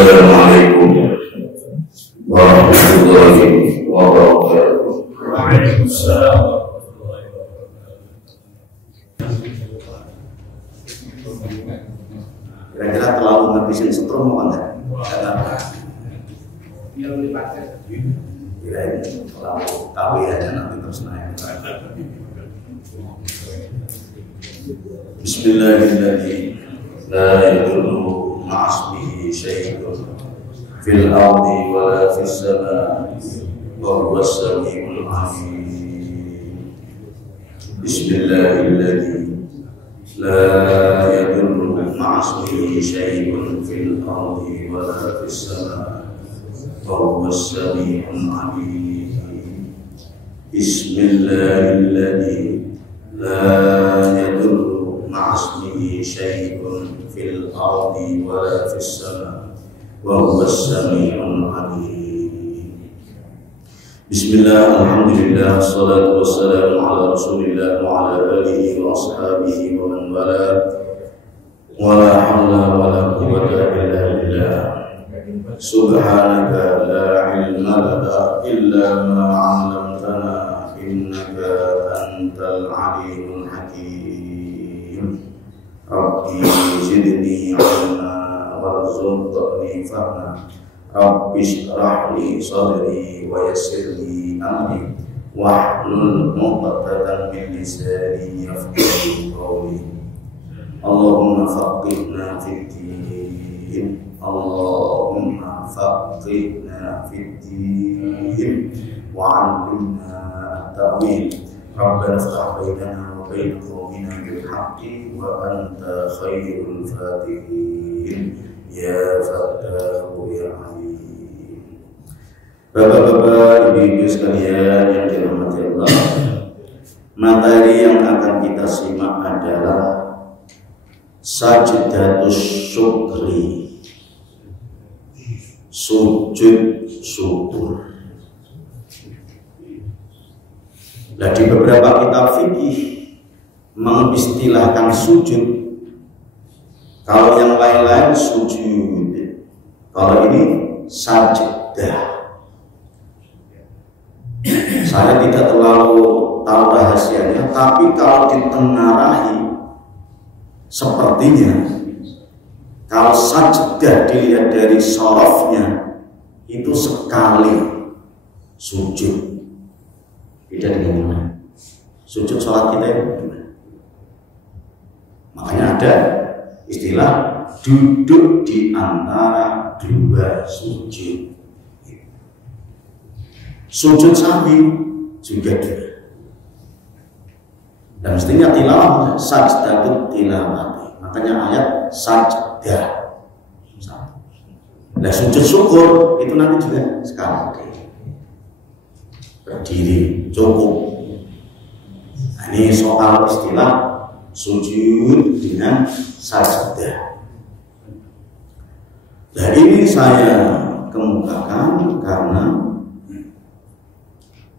Assalamualaikum warahmatullahi wabarakatuh. Waalaikumsalam. Kira-kira terlalu ngabisin setrum apa enggak? Kira ini terlalu tawi aja nanti terus naik. Bismillahirrahmanirrahim. La yadurru ma'asmihi syai'un fil ardi wa la fis samaa'i wa huwa as-sami'ul 'alim. Bismillahirrahmanirrahim. La yadurru ma'asmihi syai'un fil ardi wa la fis samaa'i wa huwa as-sami'ul 'alim. Bismillahirrahmanirrahim. La yadurru ma'asmihi syai'un fil ardi wa la fis samaa'i wa huwa as-sami'ul 'alim. Bismillah, alhamdulillah, salatu wassalamu ala rasulillah wa ala alihi wa ashabihi wa man wala, wa la hawla wa la quwwata illa billah. Subhanaka la ilma lana illa ma 'allamtana innaka antal alimul hakim. Rabbi zidni 'ilma warzuqni fahma. Rabbi shrah li sadri wa yassir li amri wahlul 'uqdatam min lisani yafqahu qawli. Allahumma faqihna fid din. Allahumma faqihna fid din wa 'allimna at-ta'wil. Rabbana iftah bainana wa bain qaumina bil haqqi wa anta khairul fatihin. Ya Fattahu ya Alim. Bapak-bapak, ibu-ibu sekalian yang dirahmati Allah, materi yang akan kita simak adalah sajdatus syukri, sujud syukur. Nah, di beberapa kitab fikih mengistilahkan sujud. Kalau yang lain-lain sujud, kalau ini sajdah. Saya tidak terlalu tahu rahasianya, tapi kalau ditengarai sepertinya kalau sajdah dilihat dari sorofnya itu sekali sujud. Beda dengan mana? Sujud sholat kita itu gimana? Makanya ada istilah duduk di antara dua sujud. Sujud sahwi juga dua. Dan mestinya tilawah sajdatut tilawati. Makanya ayat sajdah. Nah, sujud syukur itu nanti juga sekali berdiri cukup. Nah, ini soal istilah sujud dengan sajdah. Nah, ini saya kemukakan karena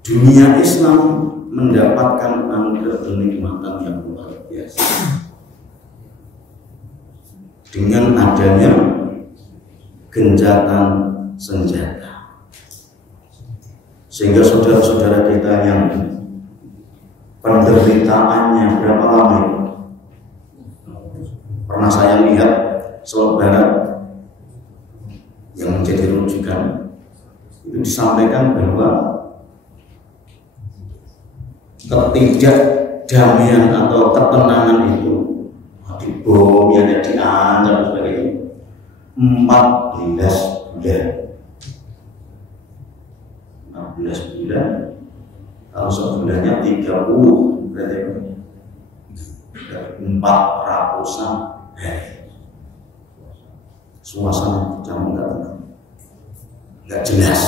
dunia Islam mendapatkan anugerah kenikmatan yang luar biasa dengan adanya gencatan senjata, sehingga saudara-saudara kita yang penderitaannya berapa lama itu? Pernah saya lihat Sulawesi Barat yang menjadi rujukan itu disampaikan bahwa ketidakdamaian atau ketenangan itu dibom, yang diancam dan sebagainya 14 bulan. Kalau sebulannya 30 berarti 400-an hari. Suasana campur nggak jelas.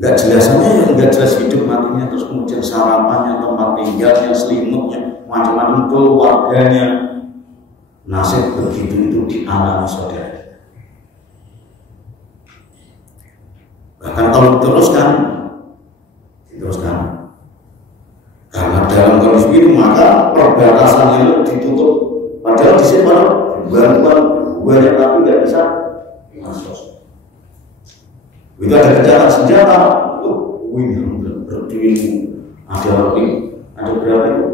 Nggak jelasannya yang nggak jelas hidup matinya, terus kemudian sarapannya, tempat tinggalnya, selimutnya, macam-macam keluarganya. Nasib begitu itu dialami saudara. Bahkan kalau diteruskan karena dalam kondisi ini maka perbatasan itu ditutup. Padahal di sini bantuan tapi nggak bisa Begitu ada gencatan senjata, ini berdiri, ada berapa itu?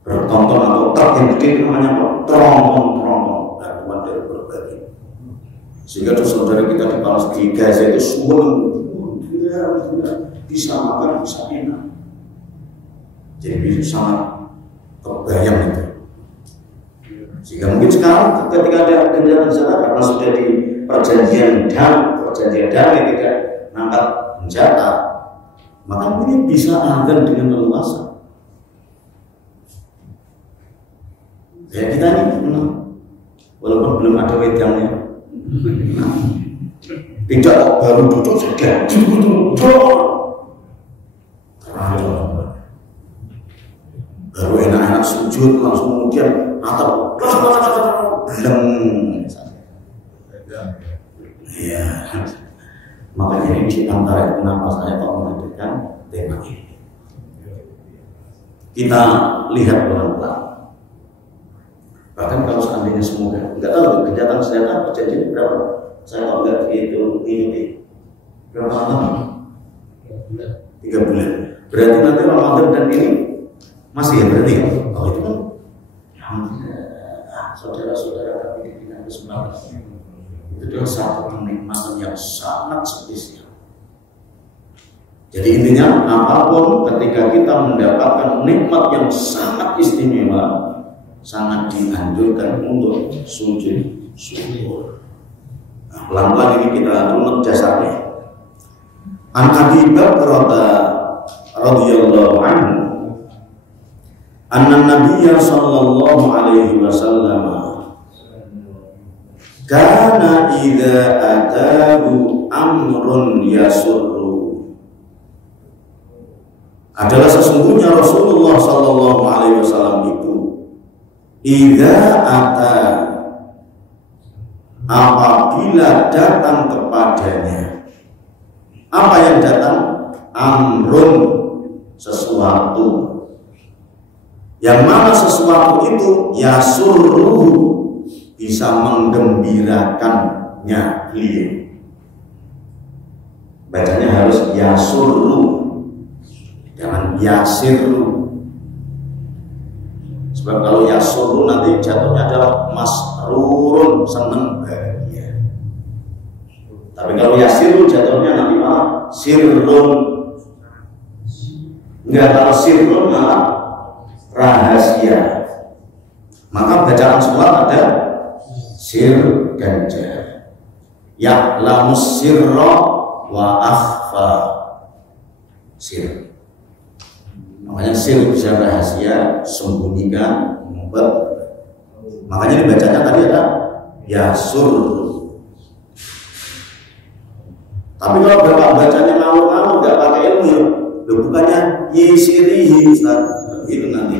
Bertonton atau truk yang gede itu namanya apa? Tronton, gabungan dari berbagai. Sehingga tuh saudara kita di Palestina, di Gaza itu semua bisa makan, bisa enak. Jadi bisa sangat kebayang itu. Sehingga mungkin sekarang ketika ada gencatan senjata karena sudah di perjanjian damai tidak mengangkat senjata, maka mungkin bisa azan dengan leluasa. Ya kita ini walaupun belum ada wedangnya, tidak baru duduk saja, baru enak-enak sujud langsung kemudian atau belum. Ya, makanya ini di antara kenapa saya kok menghadirkan tema ini. Kita lihat pelan-pelan. Bahkan kalau seandainya semoga, nggak tahu gencatan senjata perjanjian berapa? Saya kalau nggak itu ini berapa lama? 3 bulan. Berarti nanti Ramadan dan ini masih ya berarti ya? Oh itu kan, saudara-saudara kami di bidang kesempatan itu adalah satu kenikmatan yang sangat spesial. Jadi intinya apapun ketika kita mendapatkan nikmat yang sangat istimewa, sangat dianjurkan untuk sujud syukur. Nah, pelan-pelan ini kita runut jasarnya. An Abi Bakrah radhiyallahu anhu anna Nabiyya sallallahu alaihi wasallam kana idza atahu amrun yasurru. Adalah sesungguhnya Rasulullah sallallahu alaihi wasallam itu idza ata, apabila datang kepadanya, apa yang datang? Amrun, sesuatu, yang mana sesuatu itu yasurruhu, bisa menggembirakannya beliau. Bacanya harus yasurru, jangan yasirru. Sebab kalau yasurru nanti jatuhnya adalah masrurun, senang bahagia. Tapi kalau yasirru jatuhnya nanti malah sirrun. Enggak, kalau sirrun malah rahasia. Maka bacaan surat ada sir dan jar. Ya'lamus sirra wa akhfa. Sir. Makanya sir bisa rahasia, sembunyikan, membuat. Makanya dibacanya tadi ada yasur. Tapi kalau bapak bacanya ngawur-ngawur, nggak pakai ilmu ya, bukannya yisirihi, Ustaz. Begitu nanti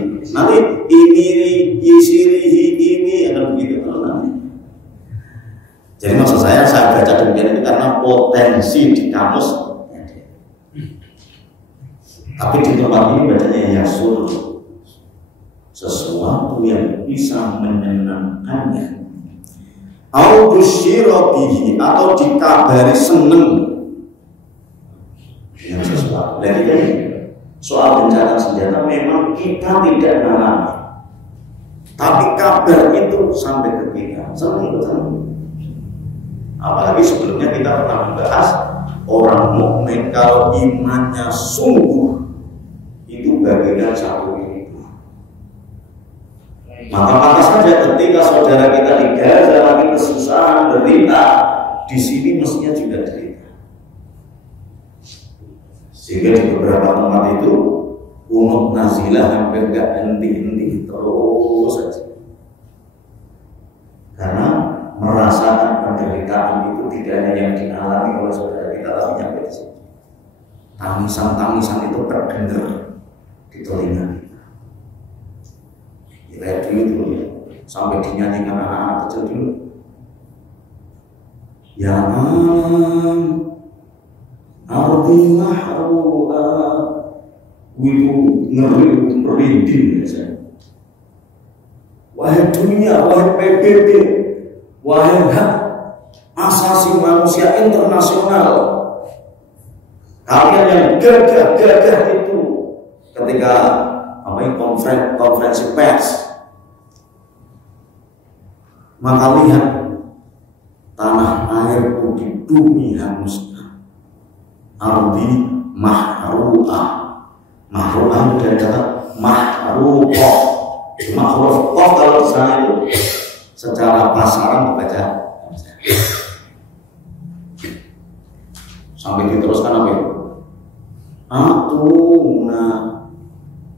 ini yisirihi ini akan begitu kalau nanti. Jadi maksud saya baca demikian itu karena potensi di kamus. Tapi di tempat ini bacanya yasur, sesuatu yang bisa menyenangkannya. Au busyira bihi, atau dikabari seneng dengan sesuatu. Jadi soal gencatan senjata memang kita tidak mengalami, tapi kabar itu sampai ke kita, seneng betul. Apalagi sebelumnya kita pernah membahas orang mukmin kalau imannya sungguh itu bagikan satu itu. Maka pantas saja ketika saudara kita di Gaza lagi kesusahan, derita, di sini mestinya juga derita. Sehingga di beberapa tempat itu kunut nazilah hampir gak henti-henti terus saja. Karena merasakan penderitaan itu tidak hanya yang dialami oleh saudara kita, tapi sampai di sini. Tangisan-tangisan itu terdengar di telinga kita. Kita dulu ya, sampai dinyanyikan anak-anak kecil dulu. Ya ardi mahru'a, itu ngeri, merinding ya saya. Wahai dunia, wahai PBB, wahai hak, asasi manusia internasional. Kalian yang gagah-gagah itu ketika konferensi pers, maka lihat tanah airku di bumi hanguskan. Ardi mahru'ah. Mahru'ah dari kata mahru'ah. Cuma huruf qaf kalau di sana itu secara pasaran dibaca sampai diteruskan apa itu? Atuna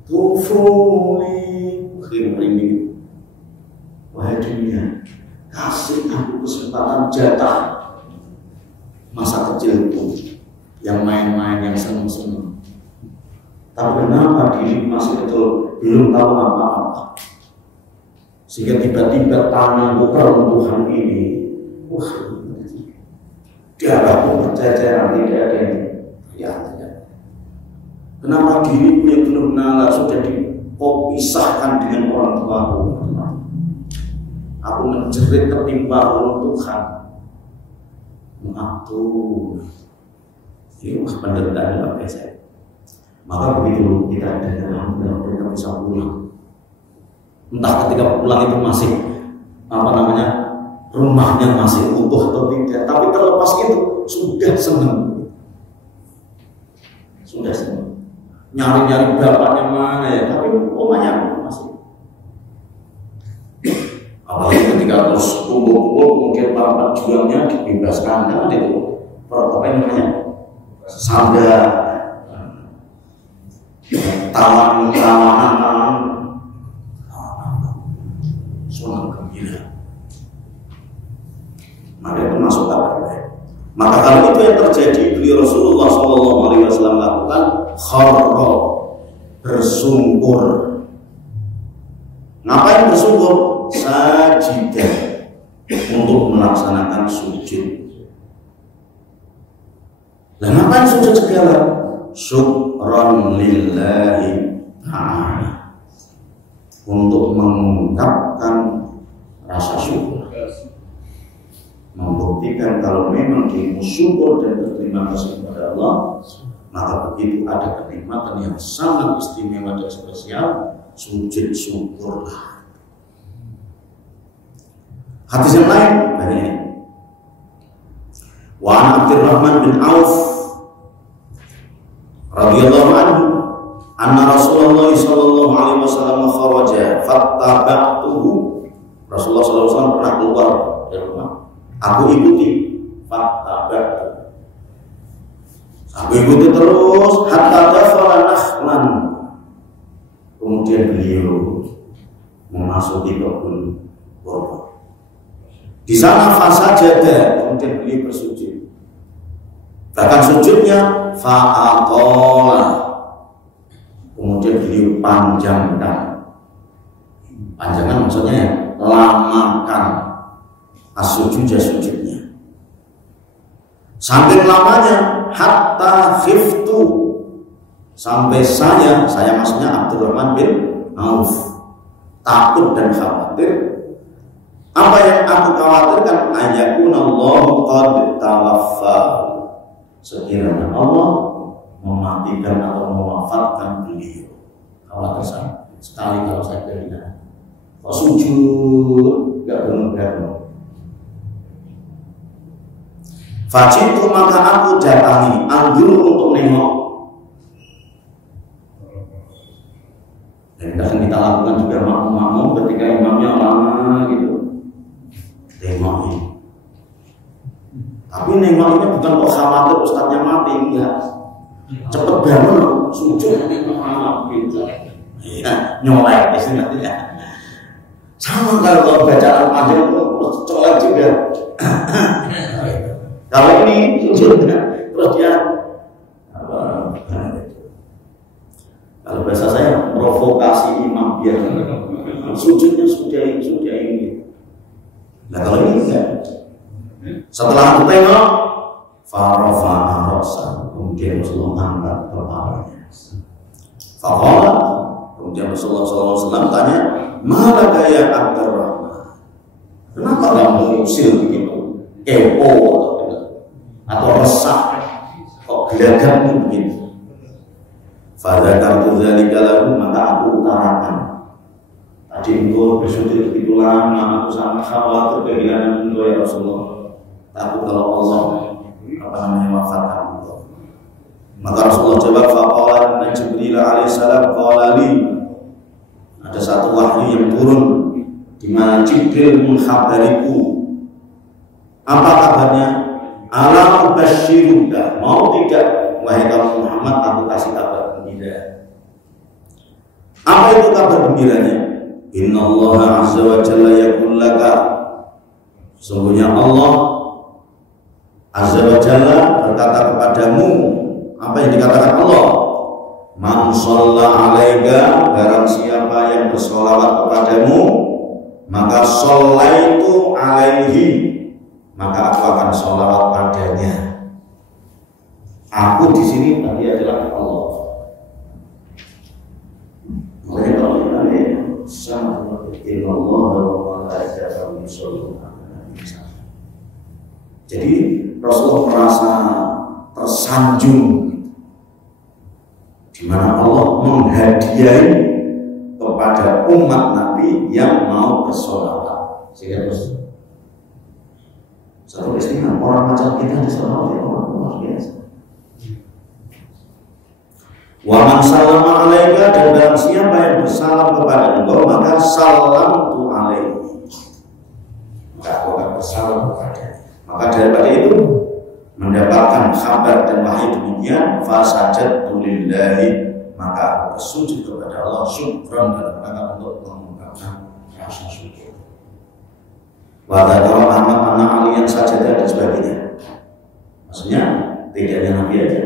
tufuli ini. Wahai dunia, kasih aku kesempatan jatah masa kecilku yang main-main, yang seneng-seneng. Tapi kenapa diri masih betul belum tahu apa-apa, sehingga tiba-tiba tanahku keruntuhan ini, darah pun berceceran, tidak ada yang kenapa diriku yang belum nalar sudah dipisahkan dengan orang tuaku? Aku menjerit ketimpa runtuhan. Mengatur. Ini penderitaan luar biasa. Maka begitu kita ada alhamdulillah kita bisa pulang. Entah ketika pulang itu masih rumahnya masih utuh atau tidak, tapi terlepas itu sudah senang. Sudah senang. Nyari-nyari bapaknya mana ya, tapi omanya masih. Apalagi ketika terus kumpul mungkin para pejuangnya dibebaskan, kan itu apa yang namanya sadar, tawanan, senang gembira. Maka itu masuk kabar baik. Maka kalau itu yang terjadi, beliau Rasulullah SAW lakukan kharra, bersungkur. Ngapain bersungkur? Sajidah, untuk melaksanakan sujud. Dan ngapain sujud segala? Syukran lillahi ta'ala, untuk mengungkapkan rasa syukur, membuktikan kalau memang dirimu syukur dan berterima kasih kepada Allah, maka begitu ada kenikmatan yang sangat istimewa dan spesial, sujud syukurlah. Hadis yang lain banyak. Wa an Abdurrahman bin Auf radhiyallahu anhu anna Rasulullah sallallahu alaihi wasallam kharaja fattaba'tuhu. Rasulullah sallallahu alaihi wasallam pernah keluar dari rumah, aku ikuti, fattaba'tu, aku ikuti terus hatta dafala nakhlan, kemudian beliau memasuki kebun kurma. Di sana fasajada, kemudian beliau bersujud. Bahkan sujudnya fa'aqala, kemudian beliau panjangkan. Panjangkan maksudnya lamakan as-sujudnya, sujudnya. Sampai lamanya hatta khiftu, sampai saya maksudnya Abdurrahman bin Auf, takut dan khawatir. Apa yang aku khawatirkan, ayakunallahu qad tawaffa, sekiranya Allah mematikan atau mewafatkan beliau. Khawatir saya sekali kalau saya kehilangan. Kok sujud gak benar-benar. Fajitu, maka aku datangi, anjur untuk nengok. Dan kadang kita lakukan juga makmum ketika imamnya lama gitu. Nengokin. Tapi nengokinnya bukan kok khawatir ustadznya mati, enggak. Cepet bangun, sujud gitu. Iya, nyolek istilahnya. Sama kalau bacaan panjang itu colek juga. Kalau ini sujudnya terus dia kalau bahasa saya provokasi imam biar sujudnya sudah ini. Nah kalau ini enggak. Setelah aku tengok, farafa'a ra'sa, kemudian Rasulullah angkat kepalanya. Faqala, kemudian Rasulullah SAW tanya, malaka ya Abdurrahman, kenapa kamu usil begitu? kepo atau resah, kok gelagat mungkin. Pada kartu dari kalau maka aku utarakan. Tadi engkau bersyukur begitu lama, aku sangat khawatir kehilangan engkau ya Rasulullah. Takut kalau Allah wafatkan engkau. Maka Rasulullah jawab, faqala Jibril alaihissalam qala li. Ada satu wahyu yang turun di mana Jibril mengkhabariku. Apa kabarnya? Ala ubasyiruka, mau tidak wahai kaum Muhammad aku kasih kabar gembira. Apa itu kabar gembiranya? Innallaha azza wa jalla yaqul laka, sesungguhnya Allah azza wa jalla berkata kepadamu. Apa yang dikatakan Allah? Man shalla alaika, barang siapa yang bersolawat kepadamu, maka shallaitu alaihi, maka aku akan sholawat padanya. Aku di sini tadi adalah Allah. Makanya kalau kita lihat sama Allah wa malaikatahu yusholluna 'alan nabi. Jadi Rasulullah merasa tersanjung di mana Allah menghadiahi kepada umat Nabi yang mau bersolawat. Sehingga terus satu istimewa orang macam kita disolawat ya orang luar biasa. Wa man sallama alaika, dan barang siapa yang bersalam kepada engkau maka salam tu alaihi, maka aku akan bersalam kepada. Maka daripada itu mendapatkan kabar dan wahyu demikian, fasajadtu lillahi, maka aku bersujud kepada Allah syukran dalam rangka untuk mengungkapkan rasa syukur. Wa dzakara Ahmad anna aliyan sajadah dan sebagainya. Maksudnya tidak hanya Nabi aja,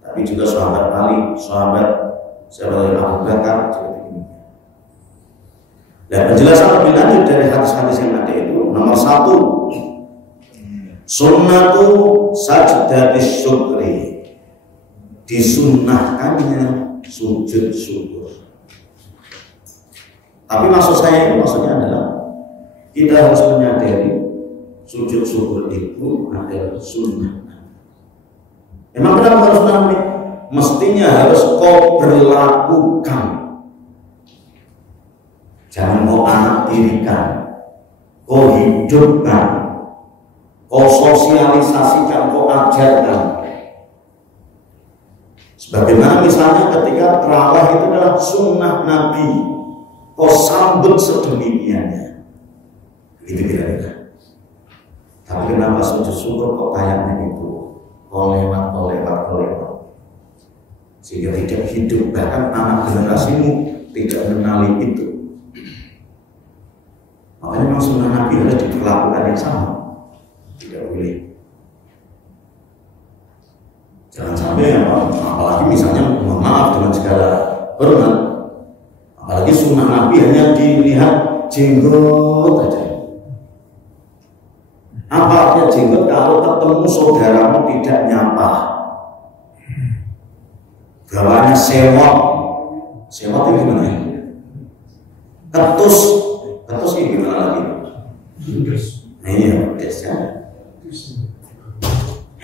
tapi juga sahabat Ali, sahabat sahabat Abu Bakar seperti ini. Dan penjelasan lebih lanjut dari hadis-hadis yang ada itu, nomor 1, sunnatu sajdatis syukri, disunnahkannya sujud syukur. Tapi maksud saya itu maksudnya adalah kita harus menyadari sujud syukur itu adalah sunnah. Emang kenapa harus sunnah? Mestinya harus kau berlakukan, jangan kau anak dirikan, kau hidupkan, kau sosialisasikan, kau ajarkan. Sebagaimana misalnya ketika terawih itu adalah sunnah Nabi, kau sambut sedemikiannya. Itu kira-kira. Tapi kenapa sujud syukur kok kayaknya itu? Kau lewat. Sehingga tidak hidup, bahkan anak generasimu tidak mengenali itu. Makanya memang sunnah Nabi harus diperlakukan yang sama. Tidak boleh. Jangan sampai apalagi misalnya mohon maaf dengan segala hormat, apalagi sunnah Nabi hanya dilihat jenggot aja. Apa artinya jenggot kalau ketemu saudaramu tidak nyapa? Gawannya sewot itu gimana ya? Ketus ini gimana lagi? Iya, biasa.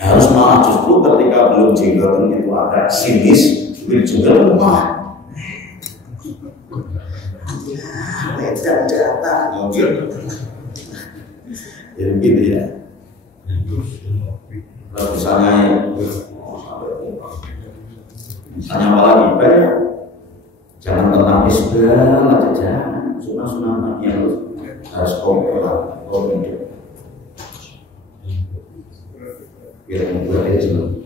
Harus malah justru ketika belum jenggot itu agak sinis, jenggot wah. Tidak datang, jadi begitu ya. Kalau misalnya apa lagi banyak, jangan tentang isbal aja, jangan sunnah Nabi yang harus kau hidup. Biar membuat itu.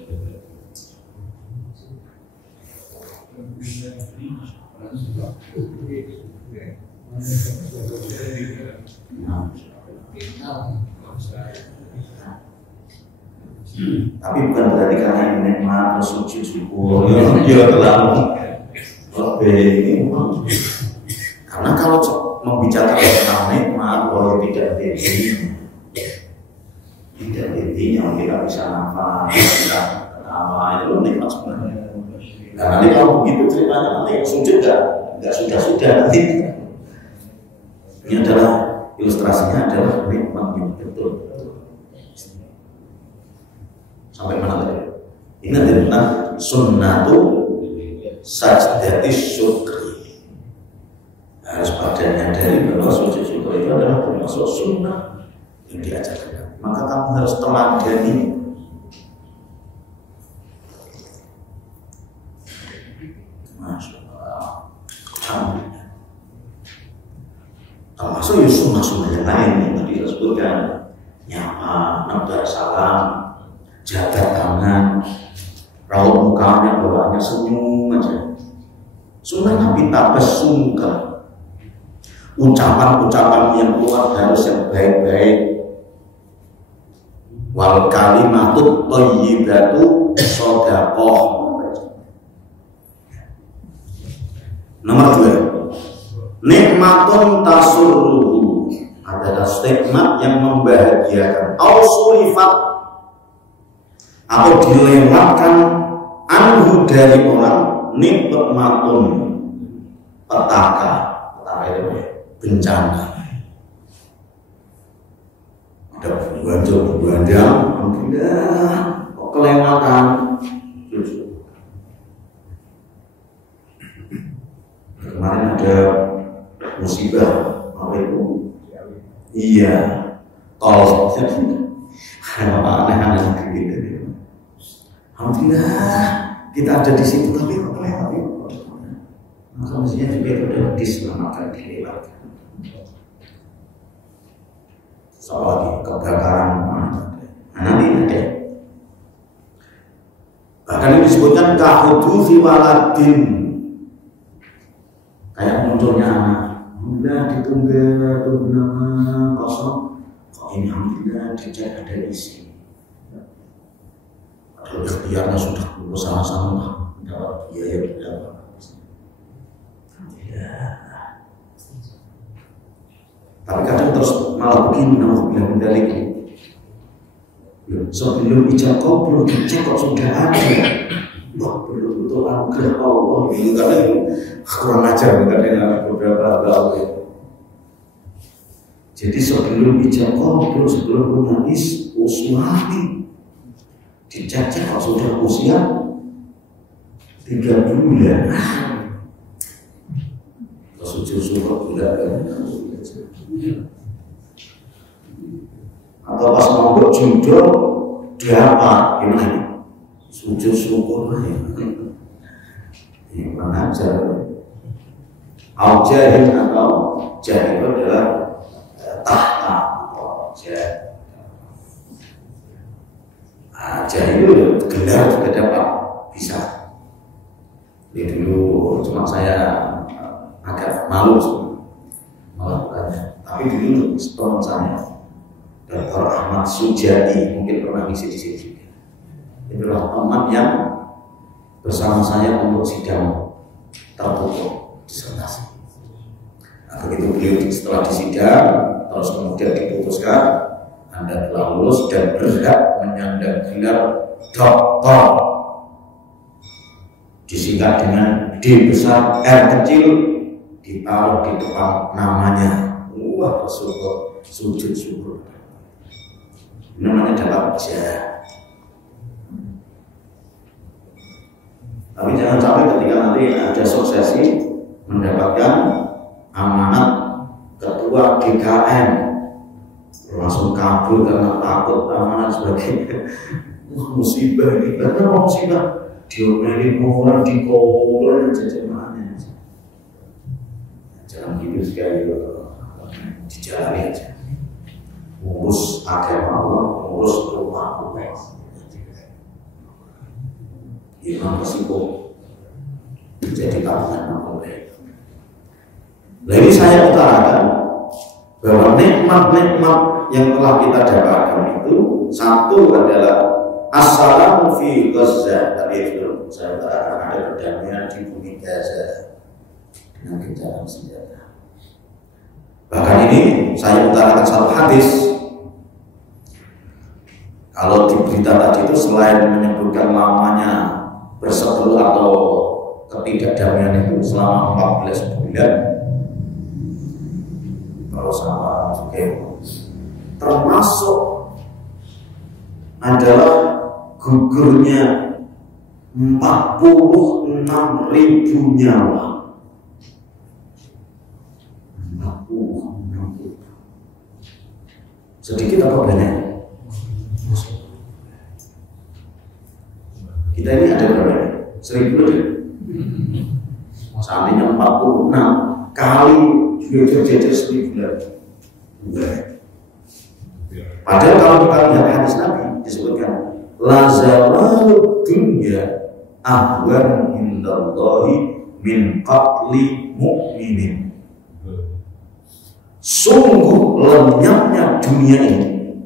Tapi bukan berarti karena ini nikmat atau sujud syukur dia terlalu lebih. Karena kalau membicarakan tentang nikmat kalau tidak intinya kita bisa nafas, kita ketawa, itu nikmat sebenarnya. Nah, nanti kalau begitu ceritanya nanti sujud nggak sudah nanti. Ini adalah ilustrasinya adalah nikmat yang betul. Sampai mana tadi? Ingat tentang sunnatu sajdatis syukri. Harus padanya dari bahwa sujud syukur itu adalah termasuk sunnah yang diajarkan. Maka kamu harus teladani. Masya Allah. Alhamdulillah. Termasuk ya sunnah-sunnah yang lain yang tadi kita sebutkan, nyapa, nabrak salam, jaga tangan, raut mukanya, bawaannya senyum aja. Sunnah Nabi tabassumkan. Ucapan-ucapan yang keluar harus yang baik-baik. Wal kalimatut thayyibatu shadaqah. Nomor 2, nikmatun tasurruhu, adalah nikmat yang membahagiakan. Ausulifat, atau dilewatkan anhu dari orang, nikmatun petaka itu bencana. Ada banjir-bandang, alhamdulillah, kok kelewatan. Kemarin ada musibah, apa itu? Iya, tol. Aneh-aneh gitu. Alhamdulillah, kita ada di situ, tapi kok kelewatan. Maka mestinya juga itu sudah diselamatkan, dilewatkan. Soal lagi kebakaran nanti ada. Bahkan ini disebutkan kahudzi waladin, kayak munculnya anak. Alhamdulillah ditunggu nama kosong. Kok ini alhamdulillah dicek ada isi. Padahal ikhtiarnya sudah bersama-sama mendapat biaya berapa. Ya. Tapi kadang terus malah begini, naudzubillah min dzalik. Sebelum ijab kabul dicek kok sudah ada. Wah, betul-betul anugerah Allah. Ini kadang kurang ajar, kadang beberapa hal. Jadi sebelum ijab kabul, sebelum punya suami, dicek-cek kok sudah usia 3 bulan. Sujud syukur bulan atau pas mau jodoh dapat gimana? Sujud syukur ya. Ini kurang ajar. Al-jahil atau jahil adalah tahta atau jahil. Jahil itu gelar juga dapat, bisa. Ini dulu cuma saya agak malu melakukannya. Tapi dulu teman saya Dr. Ahmad Sujati mungkin pernah ngisi di sini juga. Itulah teman yang bersama saya untuk sidang tertutup disertasi. Nah, begitu beliau setelah disidang, terus kemudian diputuskan Anda telah lulus dan berhak menyandang gelar doktor, disingkat dengan D besar R kecil, ditaruh di depan namanya. Wah, bersyukur, sujud syukur. Namanya dapat jah. Tapi jangan sampai ketika nanti ada suksesi mendapatkan amanat ketua DKM langsung kabur karena takut amanat sebagainya. Wah, musibah ini, karena musibah diomelin orang di kolor jajanannya. Jangan gitu sekali, dijalani aja. Ngurus agama Allah, ngurus rumah Allah. Imam resiko jadi tabungan Allah. Nah, ini saya utarakan bahwa nikmat-nikmat yang telah kita dapatkan itu, satu adalah assalamu fi Gaza. Tadi itu saya utarakan ada perdamaian di bumi Gaza dengan gencatan senjata. Bahkan ini saya utarakan satu hadis. Kalau di berita tadi itu selain menyebutkan lamanya bersebelu atau ketidakdamaian itu selama 14 bulan, kalau sama juga termasuk adalah gugurnya 46.000 nyawa. 46.000. Sedikit apa banyak? Kita ini ada berapa? 1.000 lebih. Seandainya 46 kali juga terjadi 1.000 lagi. Padahal kalau kita lihat hadis Nabi disebutkan la zawalud dunya ahwan indallahi min qatli mu'minin. Sungguh lenyapnya dunia ini.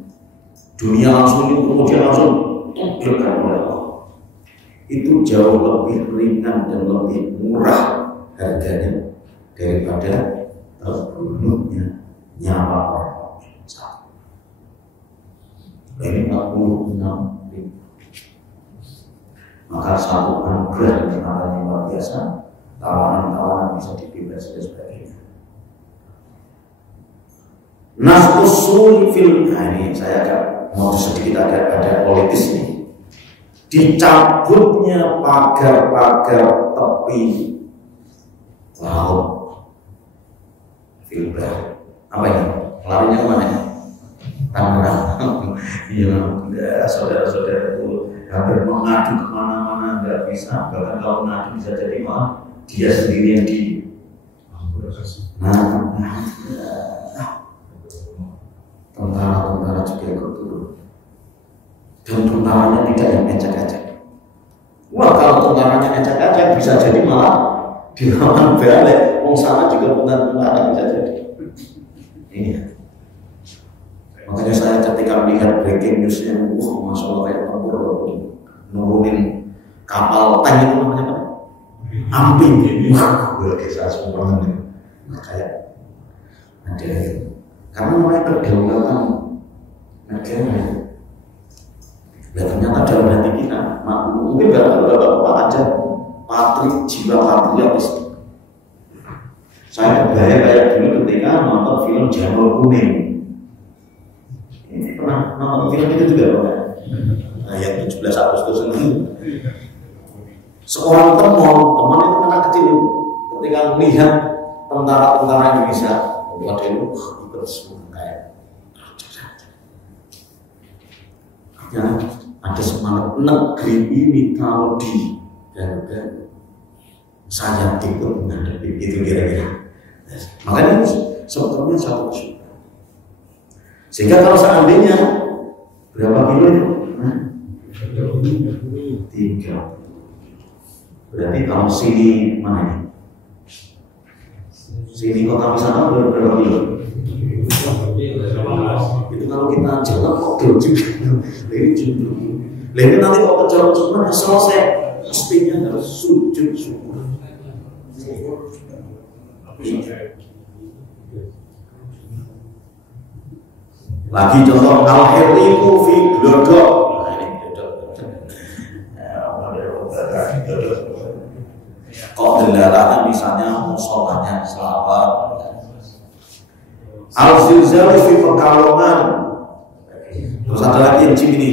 Dunia langsung itu kemudian langsung tenggelam oleh Allah. Itu jauh lebih ringan dan lebih murah harganya daripada terbunuhnya nyawa orang mukmin. Ini 46.000. Maka satu anugerah dan kenalan yang luar biasa, tawanan-tawanan bisa dibebas dan sebagainya. Nafsul fil, ini saya agak mau sedikit ada politis nih. Dicabutnya pagar-pagar tepi laut filbar. Apa ini? Larinya kemana? Tangerang. Iya, saudara-saudaraku hampir mengadu kemana-mana nggak bisa. Bahkan kalau mengadu bisa jadi malah dia sendiri yang di. Tentara-tentara juga ikut turun. Dan tentaranya tidak yang ecek-ecek. Wah, kalau tentaranya ecek-ecek bisa jadi malah dilawan balik. Wong sana juga bukan tentara bisa jadi. Ini. Makanya saya ketika melihat breaking news yang masya Allah kayak tempur nurunin kapal tank itu namanya apa? Amping. Wah, luar biasa semua ini. Kayak ada karena mereka kedaulatan negara. Dan ternyata dalam hati kita, mungkin bapak aja patri, jiwa patriotis. Saya kebayang kayak dulu ketika nonton film Jamur Kuning. Ini pernah nonton film itu juga, Pak? Nah, yang 17 Agustus itu. Seorang teman itu anak kecil itu, ketika melihat tentara-tentara Indonesia, membuat dia ikut semua kayak ya, ada semangat negeri ini kalau digarukan saya ikut menghadapi itu kira-kira. Makanya sebetulnya satu kesulitan. Sehingga kalau seandainya berapa kilo itu? 3. Berarti kalau sini mana ini? Sini kota wisata berapa kilo? Itu kalau kita jalan kok jauh juga. Ini jauh. Lalu nanti kalau kejalan semua selesai, pastinya harus sujud syukur. Lagi contoh al-hiriku fi glodok. Nah ini glodok. Kok dendaranya misalnya musolahnya selawat. Al-zilzal fi Pekalongan. Terus ada lagi yang ini.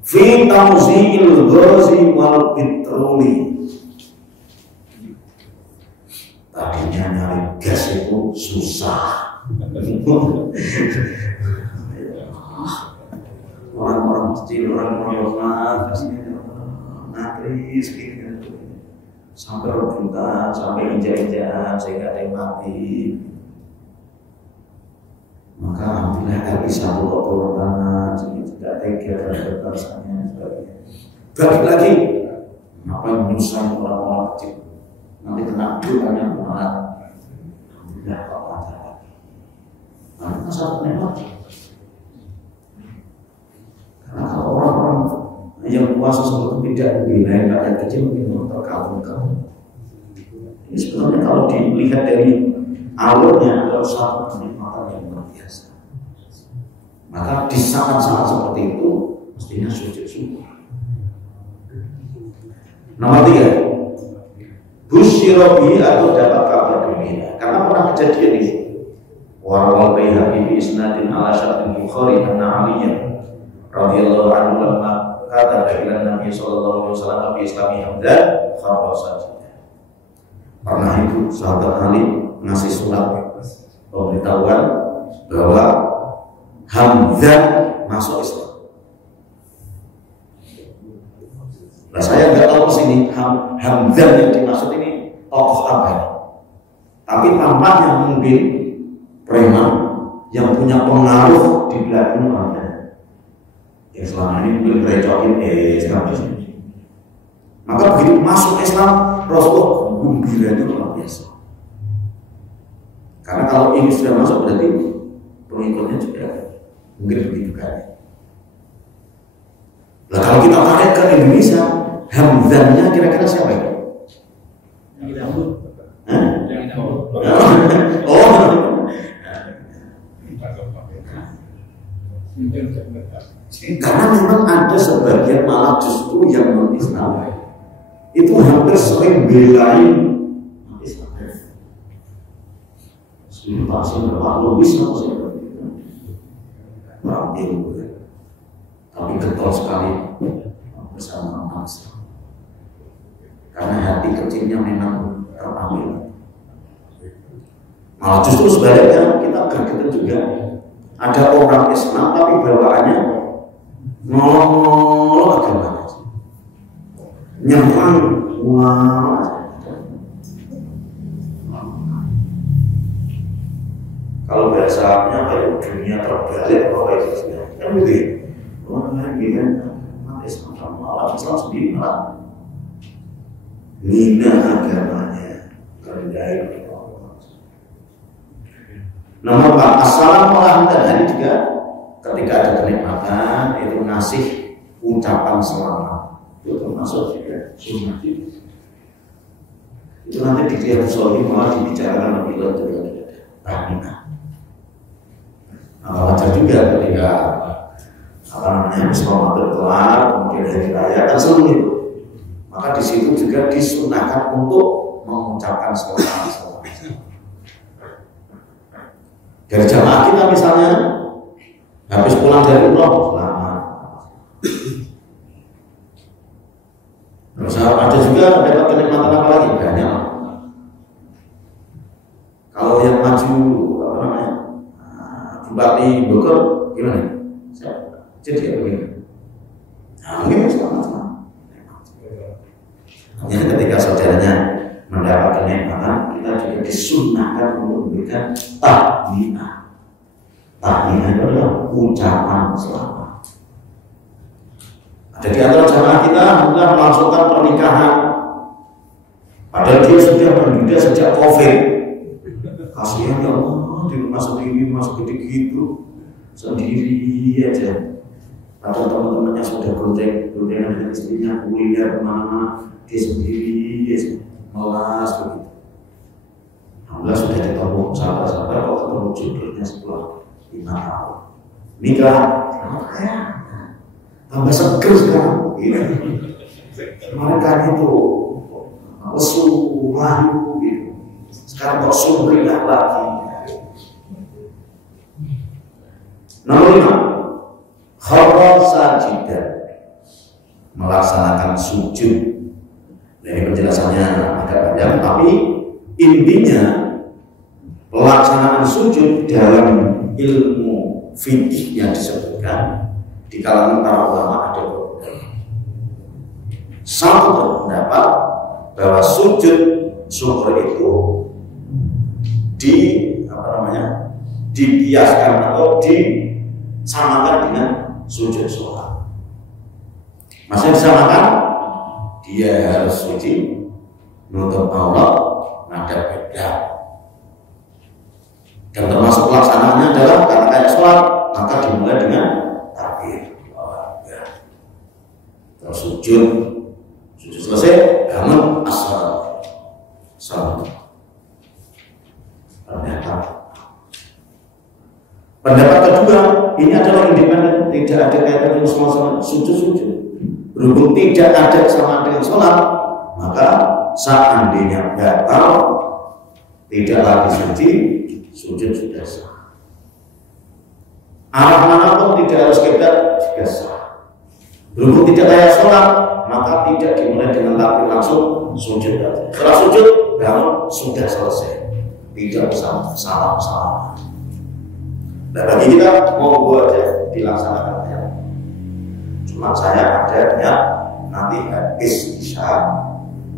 Fi tamzil ghazi wal petroli. Tadinya nyari gas itu susah. Orang-orang kecil, orang-orang lemah, nangis gitu. Sampai rebutan, sampai injak-injakan sehingga ada yang mati. Maka alhamdulillah bisa bawa turun tangan, tidak tega dan berkasanya sebagainya. Balik lagi, ngapain menyusahkan orang-orang kecil? Nanti kena doanya muat. Alhamdulillah Pak Panjang. Nah, itu satu memang. Karena kalau orang-orang yang puasa seperti tidak wilayah rakyat kecil mungkin terkabul-kabul. Ini sebenarnya kalau dilihat dari alurnya adalah satu kenikmatan yang luar biasa. Maka di saat-saat seperti itu mestinya sujud syukur. Nomor 3, Busyirobi atau dapat kabar gembira. Karena pernah kejadian ini. Warwal Baihaqi bi isnadin ala syartil Bukhari anna Aliyan radhiyallahu anhu lamma kata dari Nabi Sallallahu Alaihi Wasallam Nabi Islami Hamdan kharra sajidan. Pernah itu sahabat Ali ngasih surat pemberitahuan bahwa Hamdan masuk Islam. Nah saya nggak tahu sini Hamdan yang dimaksud ini tokoh apa ini. Tapi tampaknya mungkin preman yang punya pengaruh di belakang orangnya. Yang selama ini mungkin recokin Islam di sini. Maka begitu masuk Islam, Rasulullah gembiranya luar biasa. Karena kalau ini sudah masuk berarti pengikutnya juga mungkin begitu kan. Nah kalau kita tarik ke Indonesia, Hamdannya kira-kira siapa itu? Yang dahulu. Yang dahulu. Oh. Karena memang ada sebagian malah justru yang non-Islam itu hampir sering belain Islam. Pasien berapa logis apa sih? Orang ilmu, tapi getol sekali bersama Islam. Karena hati kecilnya memang terambil. Malah justru sebaliknya kita berkata juga ada orang Islam tapi bawaannya nolong agamanya, nyerang kalau bahasanya kayak dunia terbalik atau kayak gitu kan gitu ya. Orang lagi kan Islam sama Allah Islam sendiri malah hina agamanya, rendahin. Nomor 4, assalamualaikum. Ini juga ketika ada kenikmatan itu ngasih ucapan selamat. Itu termasuk juga sunnah. Itu nanti di Riyadhus Shalihin malah dibicarakan lebih lanjut. Tahniah. Wajar juga ketika Ramadan kelar, kemudian hari raya kan seluruh itu. Maka di situ juga disunahkan untuk mengucapkan selamat. Dari jamaah kita misalnya habis pulang dari umroh, selamat. Terus ada juga dapat kenikmatan apa lagi? Banyak. Kalau yang maju apa namanya Bupati Bogor gimana? Jadi apa ini? Nah, mungkin selamat. Ketika saudaranya mendapat kenikmatan, kita juga disunahkan untuk memberikan tahniah. Tahniah itu adalah ucapan selamat. Ada di antara jamaah kita sudah melangsungkan pernikahan, padahal dia sudah menduda sejak COVID. Kasihan ya Allah, di rumah sendiri masuk gede gitu, sendiri aja. Padahal teman-temannya sudah goncengan dengan istrinya, kuliah kemana-mana, dia sendiri aja. Melas begitu. Alhamdulillah sudah ditemu sahabat-sahabat kok ketemu jodohnya setelah 5 tahun. Nikah, tambah seger sekarang. Kemarin kan itu lesu, layu gitu. Sekarang kok sumringah lagi. Nomor 5, kharra sajidan, melaksanakan sujud. Nah, ini penjelasannya agak panjang, tapi intinya pelaksanaan sujud dalam ilmu fikih yang disebutkan di kalangan para ulama ada beberapa. Satu berpendapat bahwa sujud syukur itu dibiaskan atau disamakan dengan sujud sholat. Maksudnya disamakan, dia harus suci, menutup aurat, menghadap qiblat. Dan termasuk pelaksanaannya adalah karena kayak sholat, maka dimulai dengan takbir. Terus sujud selesai, bangun as-salat. Pendapat kedua, ini adalah independen, tidak ada kaitan dengan sholat, sujud. Berhubung tidak ada kesamaan dengan sholat, maka seandainya batal, tidak lagi suci, sujud sudah sah. Arah manapun tidak harus qiblat juga sah. Berhubung tidak kayak sholat, maka tidak dimulai dengan takbir, langsung sujud. Setelah sujud, bangun, sudah selesai. Tidak usah salam-salam. Nah bagi kita, monggo aja dilaksanakan ya. Cuma saya ada niat nanti habis isya,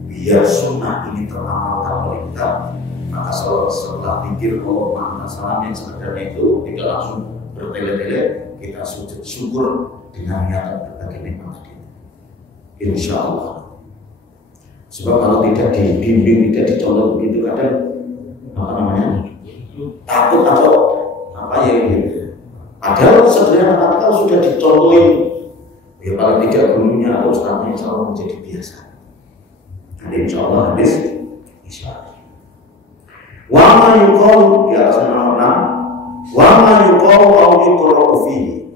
biar sunnah ini teramalkan oleh kita. Maka setelah pikir makna salam yang sebenarnya itu tidak langsung bertele-tele, kita sujud syukur dengan niat berbagai nikmat tadi. Insya Allah. Sebab kalau tidak dibimbing, tidak dicontoh begitu, kadang apa namanya takut atau apa ya gitu. Padahal sebenarnya kalau sudah dicontohin, ya paling tidak gurunya atau ustadznya insya Allah menjadi biasa. Nanti insya Allah habis insya Allah. Wa ma yuqalu di atas nomor 6. Wa ma yuqalu au yuqra'u fihi.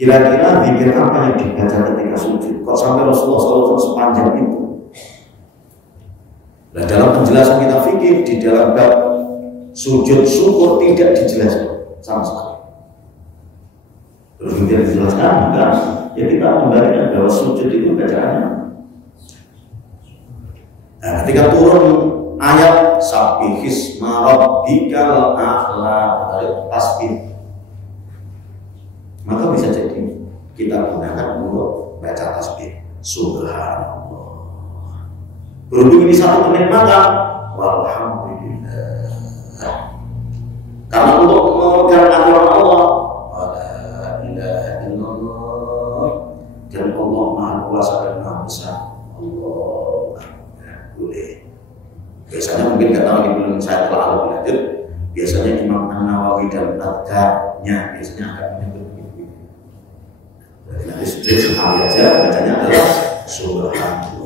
Kira-kira zikir apa yang dibaca ketika sujud? Kok sampai Rasulullah SAW sepanjang itu? Nah, dalam penjelasan kita fikih di dalam bab sujud syukur tidak dijelaskan sama sekali. Terus tidak dijelaskan, bukan? Ya kita kembalikan bahwa sujud itu bacaannya. Nah, ketika turun ayat sabbihisma rabbikal a'la dari tasbih, maka bisa jadi kita gunakan untuk baca tasbih subhanallah. Berhubung ini satu kenikmatan, walhamdulillah. Karena untuk memegang aturan Allah, la ilaha illallah, dan Allah Maha Kuasa dan Maha Besar. Allah boleh. Biasanya mungkin nggak tahu di bulan saya telah lebih lanjut. Biasanya Imam An-Nawawi dan Adharnya biasanya akan menyebut begitu. Jadi nanti sekali aja bacanya adalah subhanallah.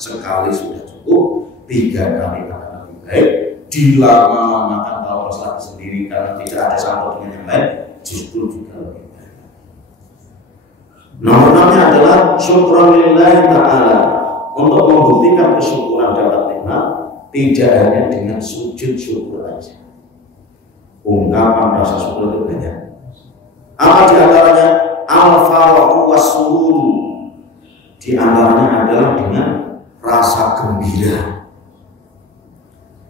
Sekali sudah cukup, 3 kali akan lebih baik. Dilama-lamakan kalau sholat sendiri karena tidak ada sambut dengan yang lain, justru juga lebih baik. Nomor 6-nya adalah syukran lillahi ta'ala. Untuk membuktikan kesyukuran dapat nikmat, tidak hanya dengan sujud syukur aja. Ungkapan rasa syukur itu banyak. Apa di antaranya? Al-farahu was-surur. Di antaranya adalah dengan rasa gembira.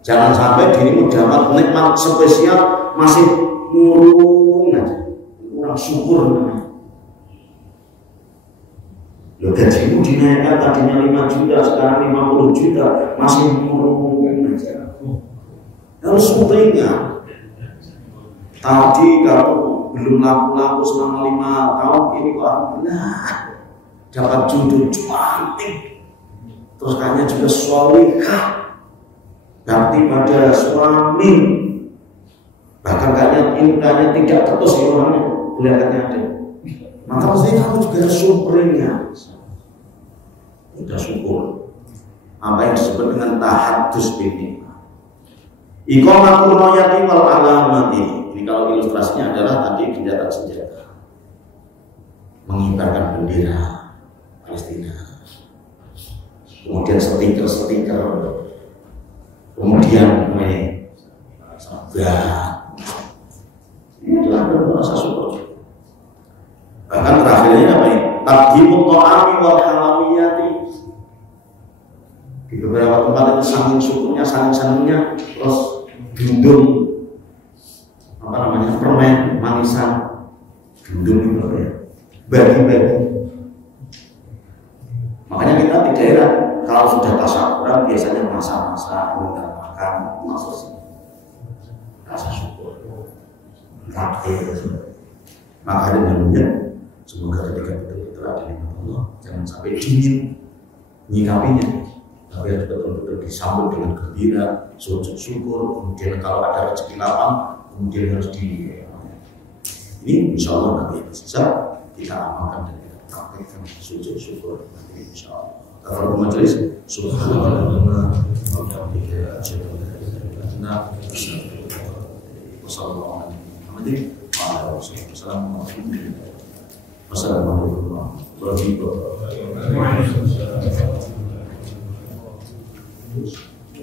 Jangan sampai dirimu dapat nikmat spesial masih murung aja, kurang syukur namanya. Loh, gajimu dinaikkan tadinya 5 juta, sekarang 50 juta, masih murung aja. Harus meringat. Tadi kamu belum laku-laku selama 5 tahun ini kok alhamdulillah dapat jodoh cantik, terus kayaknya juga sholihah, bakti pada suami, bahkan kayaknya tidak terus ya orangnya, kelihatannya ada. Maka maksudnya kamu juga harus syukurnya. Sudah syukur. Apa yang disebut dengan tahadus ini. Iqamatul royati wal alamati. Ini kalau ilustrasinya adalah tadi senjata-senjata, mengibarkan bendera Palestina, kemudian stiker-stiker, kemudian sabar. Ini adalah bentuk rasa syukur. Bahkan terakhirnya apa ini? Taqdimut ta'ami wal halawiyati. Di beberapa tempat itu saking syukurnya, saking senangnya, terus gendung apa namanya, permen manisan, gendung itu ya, bagi-bagi. Makanya kita di daerah kalau sudah tasyakuran biasanya masa-masa undang makan masuk rasa syukur, traktir. Maka namanya semoga ketika betul-betul ada nikmat Allah, jangan sampai dingin nyikapinya, tapi harus betul-betul disambut dengan gembira, sujud syukur. Kemudian kalau ada rezeki lapang, kemudian harus ini insya Allah nanti bisa kita amalkan dan kita praktekkan sujud syukur nanti insya Allah. Kalau majelis subhanallah wa bihamdihi asyhadu an la ilaha illa anta astaghfiruka wa sallallahu alaihi wassalamu warahmatullahi wabarakatuh.